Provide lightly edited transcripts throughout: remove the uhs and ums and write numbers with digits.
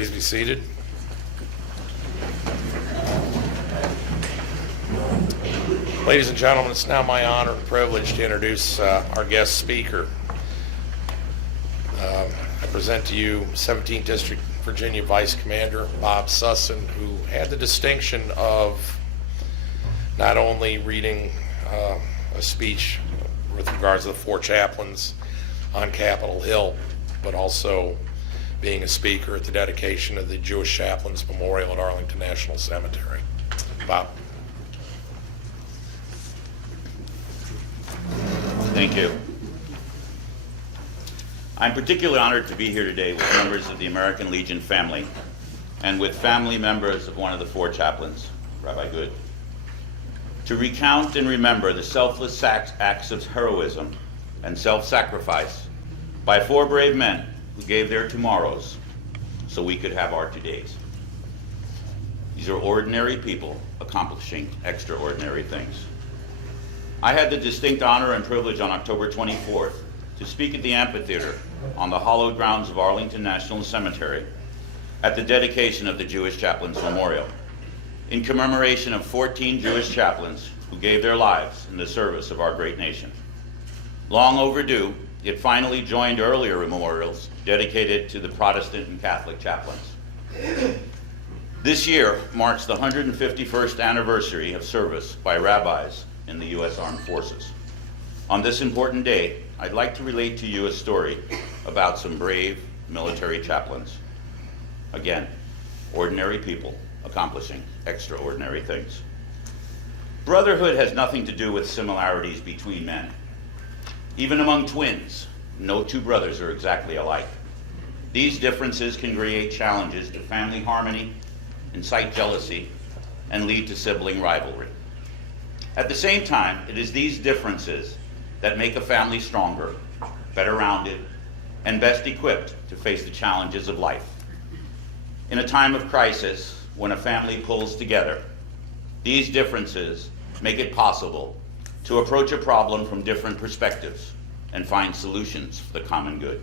Please be seated. Ladies and gentlemen, it's now my honor and privilege to introduce our guest speaker. I present to you 17th District Virginia Vice Commander Bob Sussan, who had the distinction of not only reading a speech with regards to the 4 chaplains on Capitol Hill, but also being a speaker at the dedication of the Jewish Chaplains Memorial at Arlington National Cemetery. Bob. Thank you. I'm particularly honored to be here today with members of the American Legion family and with family members of one of the 4 chaplains, Rabbi Good, to recount and remember the selfless acts of heroism and self-sacrifice by 4 brave men who gave their tomorrows so we could have our todays. These are ordinary people accomplishing extraordinary things. I had the distinct honor and privilege on October 24th to speak at the amphitheater on the hallowed grounds of Arlington National Cemetery at the dedication of the Jewish Chaplains Memorial, in commemoration of 14 Jewish chaplains who gave their lives in the service of our great nation. Long overdue, it finally joined earlier memorials dedicated to the Protestant and Catholic chaplains. This year marks the 151st anniversary of service by rabbis in the U.S. Armed Forces. On this important day, I'd like to relate to you a story about some brave military chaplains. Again, ordinary people accomplishing extraordinary things. Brotherhood has nothing to do with similarities between men. Even among twins, no 2 brothers are exactly alike. These differences can create challenges to family harmony, incite jealousy, and lead to sibling rivalry. At the same time, it is these differences that make a family stronger, better rounded, and best equipped to face the challenges of life. In a time of crisis, when a family pulls together, these differences make it possible to approach a problem from different perspectives and find solutions for the common good.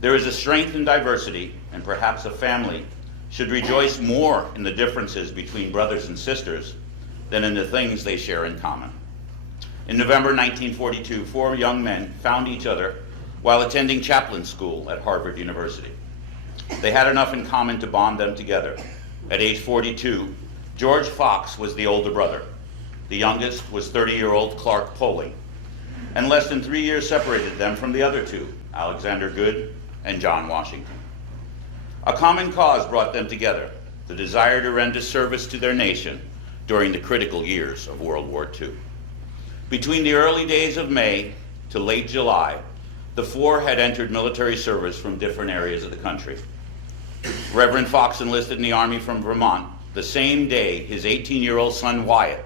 There is a strength in diversity, and perhaps a family should rejoice more in the differences between brothers and sisters than in the things they share in common. In November 1942, 4 young men found each other while attending chaplain school at Harvard University. They had enough in common to bond them together. At age 42, George Fox was the older brother. The youngest was 30-year-old Clark Poling, and less than 3 years separated them from the other 2, Alexander Good and John Washington. A common cause brought them together, the desire to render service to their nation during the critical years of World War II. Between the early days of May to late July, the 4 had entered military service from different areas of the country. Reverend Fox enlisted in the Army from Vermont the same day his 18-year-old son Wyatt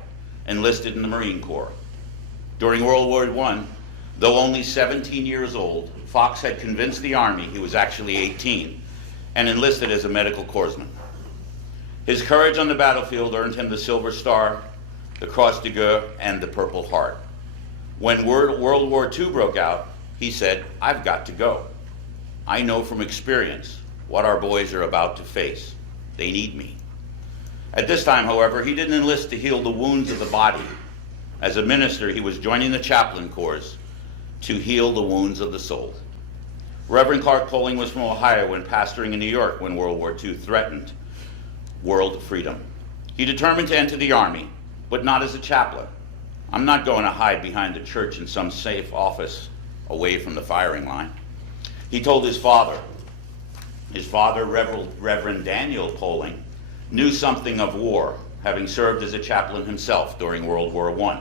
enlisted in the Marine Corps. During World War I, though only 17 years old, Fox had convinced the Army he was actually 18 and enlisted as a medical corpsman. His courage on the battlefield earned him the Silver Star, the Croix de Guerre, and the Purple Heart. When World War II broke out, he said, "I've got to go. I know from experience what our boys are about to face. They need me." At this time, however, he didn't enlist to heal the wounds of the body. As a minister, he was joining the chaplain corps to heal the wounds of the soul. Reverend Clark Poling was from Ohio and pastoring in New York when World War II threatened world freedom. He determined to enter the Army, but not as a chaplain. "I'm not going to hide behind a church in some safe office away from the firing line," he told his father. His father, Reverend Daniel Poling, knew something of war, having served as a chaplain himself during World War I.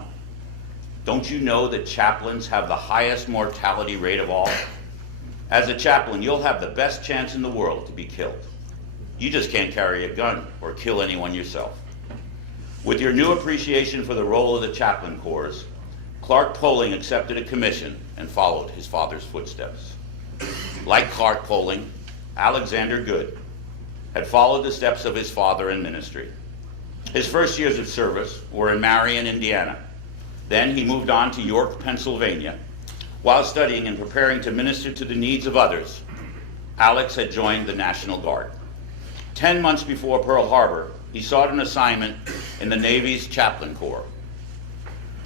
"Don't you know that chaplains have the highest mortality rate of all? As a chaplain, you'll have the best chance in the world to be killed. You just can't carry a gun or kill anyone yourself." With your new appreciation for the role of the chaplain corps, Clark Poling accepted a commission and followed his father's footsteps. Like Clark Poling, Alexander Good had followed the steps of his father in ministry. His first years of service were in Marion, Indiana. Then he moved on to York, Pennsylvania. While studying and preparing to minister to the needs of others, Alex had joined the National Guard. 10 months before Pearl Harbor, he sought an assignment in the Navy's Chaplain Corps,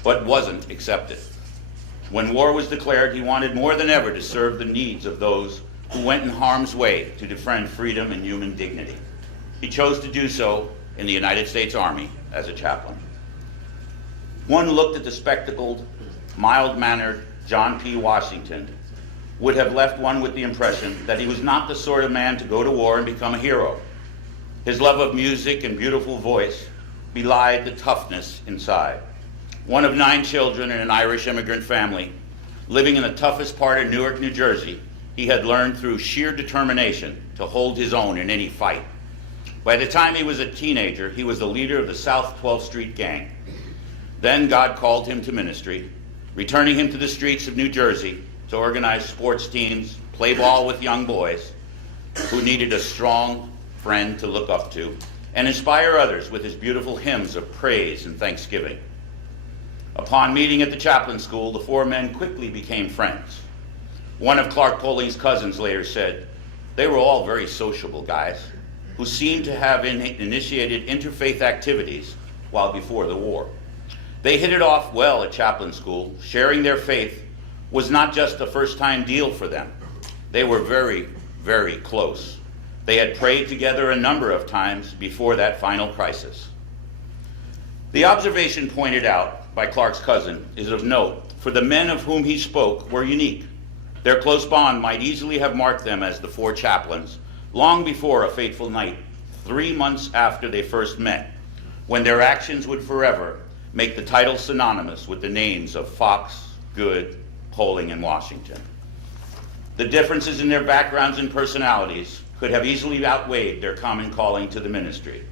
but wasn't accepted. When war was declared, he wanted more than ever to serve the needs of those who went in harm's way to defend freedom and human dignity. He chose to do so in the United States Army as a chaplain. One looked at the spectacled, mild-mannered John P. Washington would have left one with the impression that he was not the sort of man to go to war and become a hero. His love of music and beautiful voice belied the toughness inside. One of 9 children in an Irish immigrant family, living in the toughest part of Newark, New Jersey, he had learned through sheer determination to hold his own in any fight. By the time he was a teenager, he was the leader of the South 12th Street Gang. Then God called him to ministry, returning him to the streets of New Jersey to organize sports teams, play ball with young boys who needed a strong friend to look up to, and inspire others with his beautiful hymns of praise and thanksgiving. Upon meeting at the chaplain school, the 4 men quickly became friends. One of Clark Polling's cousins later said, "They were all very sociable guys who seemed to have initiated interfaith activities while before the war. They hit it off well at chaplain school. Sharing their faith was not just a first-time deal for them. They were very, very close. They had prayed together a number of times before that final crisis." The observation pointed out by Clark's cousin is of note, for the men of whom he spoke were unique. Their close bond might easily have marked them as the 4 chaplains long before a fateful night, 3 months after they first met, when their actions would forever make the title synonymous with the names of Fox, Good, Poling, and Washington. The differences in their backgrounds and personalities could have easily outweighed their common calling to the ministry.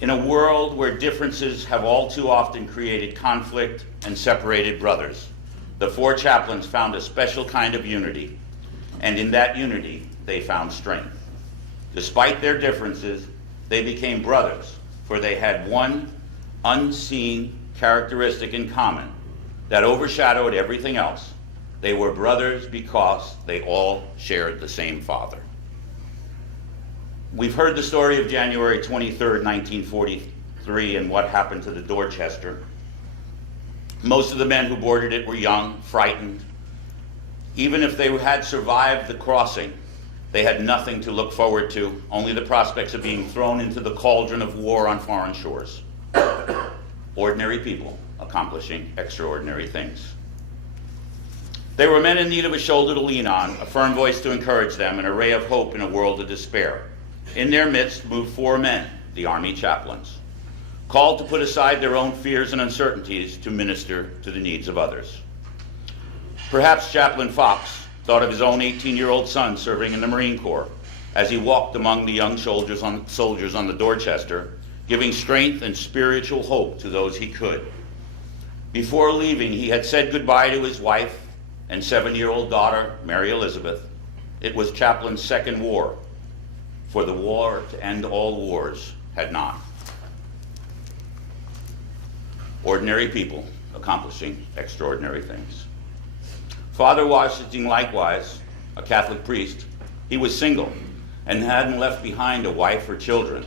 In a world where differences have all too often created conflict and separated brothers, the 4 chaplains found a special kind of unity, and in that unity, they found strength. Despite their differences, they became brothers, for they had one unseen characteristic in common that overshadowed everything else. They were brothers because they all shared the same Father. We've heard the story of January 23rd, 1943, and what happened to the Dorchester. Most of the men who boarded it were young, frightened. Even if they had survived the crossing, they had nothing to look forward to, only the prospects of being thrown into the cauldron of war on foreign shores. Ordinary people accomplishing extraordinary things. They were men in need of a shoulder to lean on, a firm voice to encourage them, an array of hope in a world of despair. In their midst moved 4 men, the Army chaplains, called to put aside their own fears and uncertainties to minister to the needs of others. Perhaps Chaplain Fox thought of his own 18-year-old son serving in the Marine Corps as he walked among the young soldiers on the Dorchester, giving strength and spiritual hope to those he could. Before leaving, he had said goodbye to his wife and 7-year-old daughter, Mary Elizabeth. It was Chaplin's second war, for the war to end all wars had not. Ordinary people accomplishing extraordinary things. Father Washington, likewise, a Catholic priest, he was single and hadn't left behind a wife or children,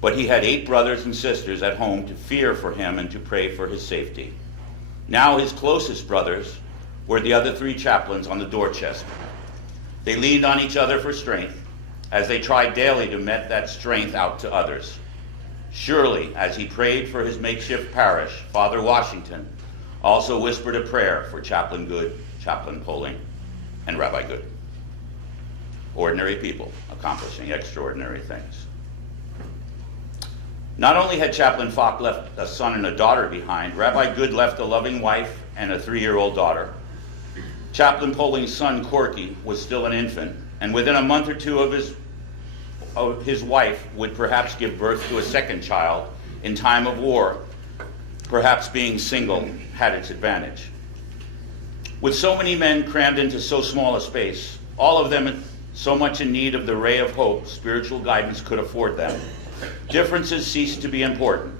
but he had 8 brothers and sisters at home to fear for him and to pray for his safety. Now his closest brothers were the other 3 chaplains on the Dorchester. They leaned on each other for strength as they tried daily to met that strength out to others. Surely, as he prayed for his makeshift parish, Father Washington also whispered a prayer for Chaplain Good, Chaplain Poling, and Rabbi Good. Ordinary people accomplishing extraordinary things. Not only had Chaplain Fox left a son and a daughter behind, Rabbi Good left a loving wife and a 3-year-old daughter. Chaplain Poling's son, Corky, was still an infant, and within a month or 2 his wife would perhaps give birth to a second child in time of war. Perhaps being single had its advantage. With so many men crammed into so small a space, all of them so much in need of the ray of hope spiritual guidance could afford them, differences ceased to be important.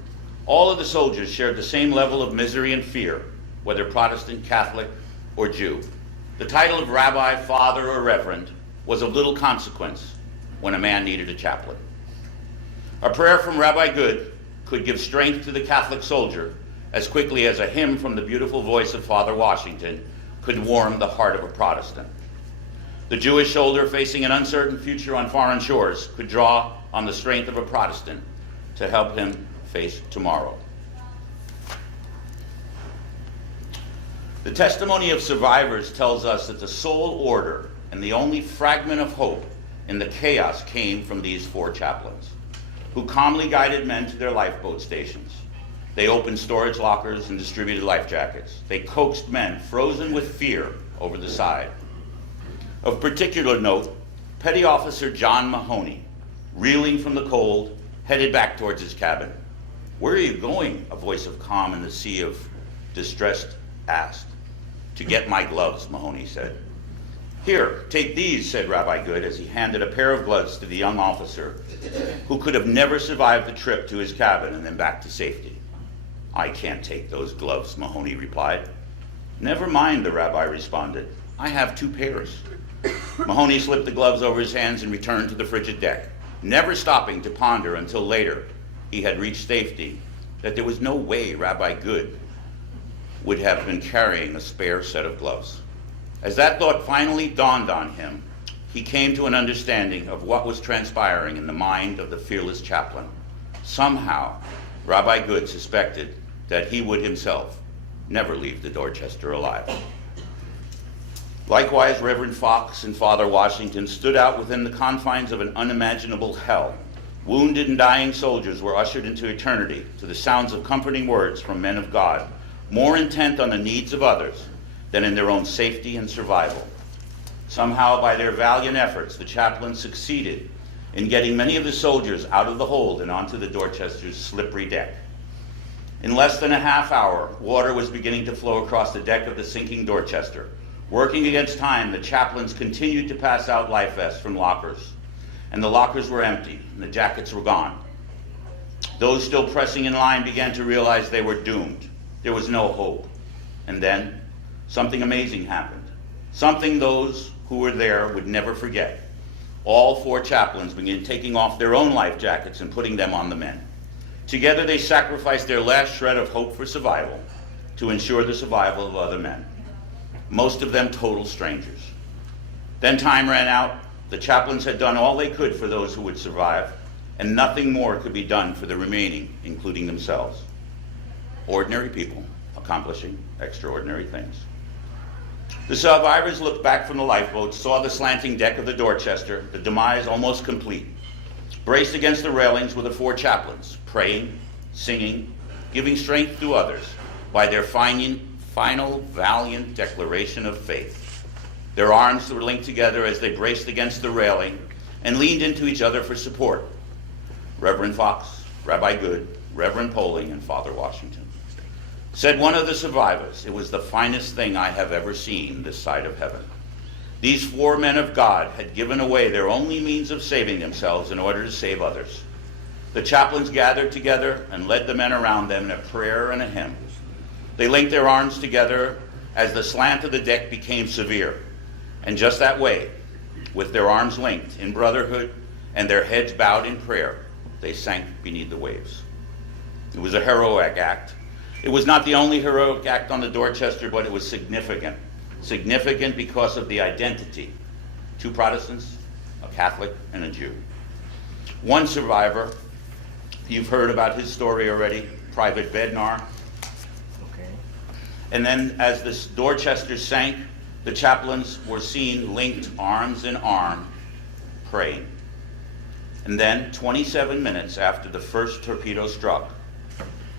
All of the soldiers shared the same level of misery and fear, whether Protestant, Catholic, or Jew. The title of rabbi, father, or reverend was of little consequence when a man needed a chaplain. A prayer from Rabbi Good could give strength to the Catholic soldier as quickly as a hymn from the beautiful voice of Father Washington could warm the heart of a Protestant. The Jewish soldier facing an uncertain future on foreign shores could draw on the strength of a Protestant to help him face tomorrow. The testimony of survivors tells us that the sole order and the only fragment of hope in the chaos came from these 4 chaplains, who calmly guided men to their lifeboat stations. They opened storage lockers and distributed life jackets. They coaxed men frozen with fear over the side. Of particular note, Petty Officer John Mahoney, reeling from the cold, headed back towards his cabin. "Where are you going?" a voice of calm in the sea of distress asked. "To get my gloves," Mahoney said. "Here, take these," said Rabbi Good as he handed a pair of gloves to the young officer who could have never survived the trip to his cabin and then back to safety. "I can't take those gloves," Mahoney replied. "Never mind," the rabbi responded. "I have 2 pairs." Mahoney slipped the gloves over his hands and returned to the frigid deck, never stopping to ponder until later he had reached safety that there was no way Rabbi Good would have been carrying a spare set of gloves. As that thought finally dawned on him, he came to an understanding of what was transpiring in the mind of the fearless chaplain. Somehow, Rabbi Good suspected that he would himself never leave the Dorchester alive. Likewise, Reverend Fox and Father Washington stood out within the confines of an unimaginable hell. Wounded and dying soldiers were ushered into eternity to the sounds of comforting words from men of God, more intent on the needs of others than in their own safety and survival. Somehow, by their valiant efforts, the chaplains succeeded in getting many of the soldiers out of the hold and onto the Dorchester's slippery deck. In less than a half hour, water was beginning to flow across the deck of the sinking Dorchester. Working against time, the chaplains continued to pass out life vests from lockers, and the lockers were empty, and the jackets were gone. Those still pressing in line began to realize they were doomed. There was no hope. And then, something amazing happened. Something those who were there would never forget. All 4 chaplains began taking off their own life jackets and putting them on the men. Together they sacrificed their last shred of hope for survival to ensure the survival of other men, most of them total strangers. Then time ran out. The chaplains had done all they could for those who would survive, and nothing more could be done for the remaining, including themselves. Ordinary people accomplishing extraordinary things. The survivors looked back from the lifeboat, saw the slanting deck of the Dorchester, the demise almost complete. Braced against the railings were the 4 chaplains, praying, singing, giving strength to others by their final valiant declaration of faith. Their arms were linked together as they braced against the railing and leaned into each other for support. Reverend Fox, Rabbi Good, Reverend Poling, and Father Washington. Said one of the survivors, "It was the finest thing I have ever seen this side of heaven." These 4 men of God had given away their only means of saving themselves in order to save others. The chaplains gathered together and led the men around them in a prayer and a hymn. They linked their arms together as the slant of the deck became severe. And just that way, with their arms linked in brotherhood and their heads bowed in prayer, they sank beneath the waves. It was a heroic act. It was not the only heroic act on the Dorchester, but it was significant. Significant because of the identity. 2 Protestants, a Catholic, and a Jew. One survivor, you've heard about his story already, Private Bednar. Okay. And then as the Dorchester sank, the chaplains were seen linked arms in arm, praying. And then, 27 minutes after the first torpedo struck,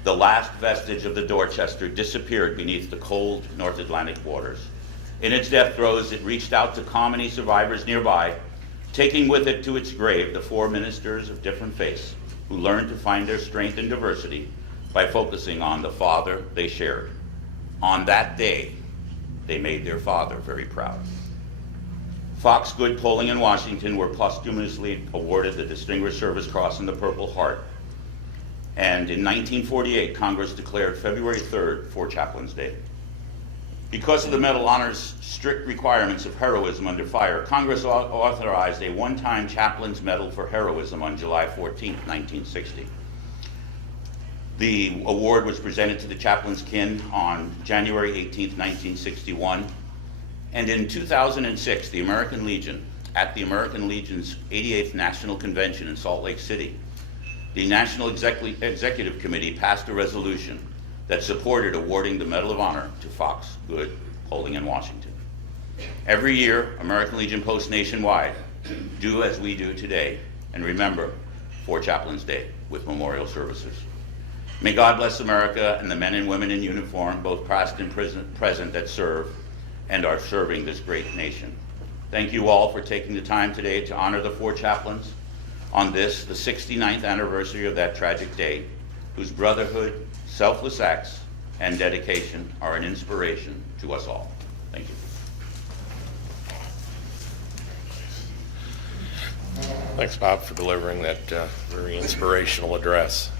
the last vestige of the Dorchester disappeared beneath the cold North Atlantic waters. In its death throes, it reached out to calm any survivors nearby, taking with it to its grave the 4 ministers of different faiths who learned to find their strength in diversity by focusing on the Father they shared. On that day, they made their Father very proud. Fox, Good, Poling, and Washington were posthumously awarded the Distinguished Service Cross and the Purple Heart. And in 1948, Congress declared February 3rd for Chaplains Day. Because of the Medal Honor's strict requirements of heroism under fire, Congress authorized a one-time Chaplains Medal for Heroism on July 14, 1960. The award was presented to the chaplain's kin on January 18, 1961, and in 2006, the American Legion, at the American Legion's 88th National Convention in Salt Lake City, the National Executive Committee passed a resolution that supported awarding the Medal of Honor to Fox Good Polling in Washington. Every year, American Legion posts nationwide do as we do today and remember For Chaplains Day with memorial services. May God bless America and the men and women in uniform, both past and present, that serve and are serving this great nation. Thank you all for taking the time today to honor the 4 chaplains on this, the 69th anniversary of that tragic day, whose brotherhood, selfless acts, and dedication are an inspiration to us all. Thank you. Thanks, Bob, for delivering that very inspirational address.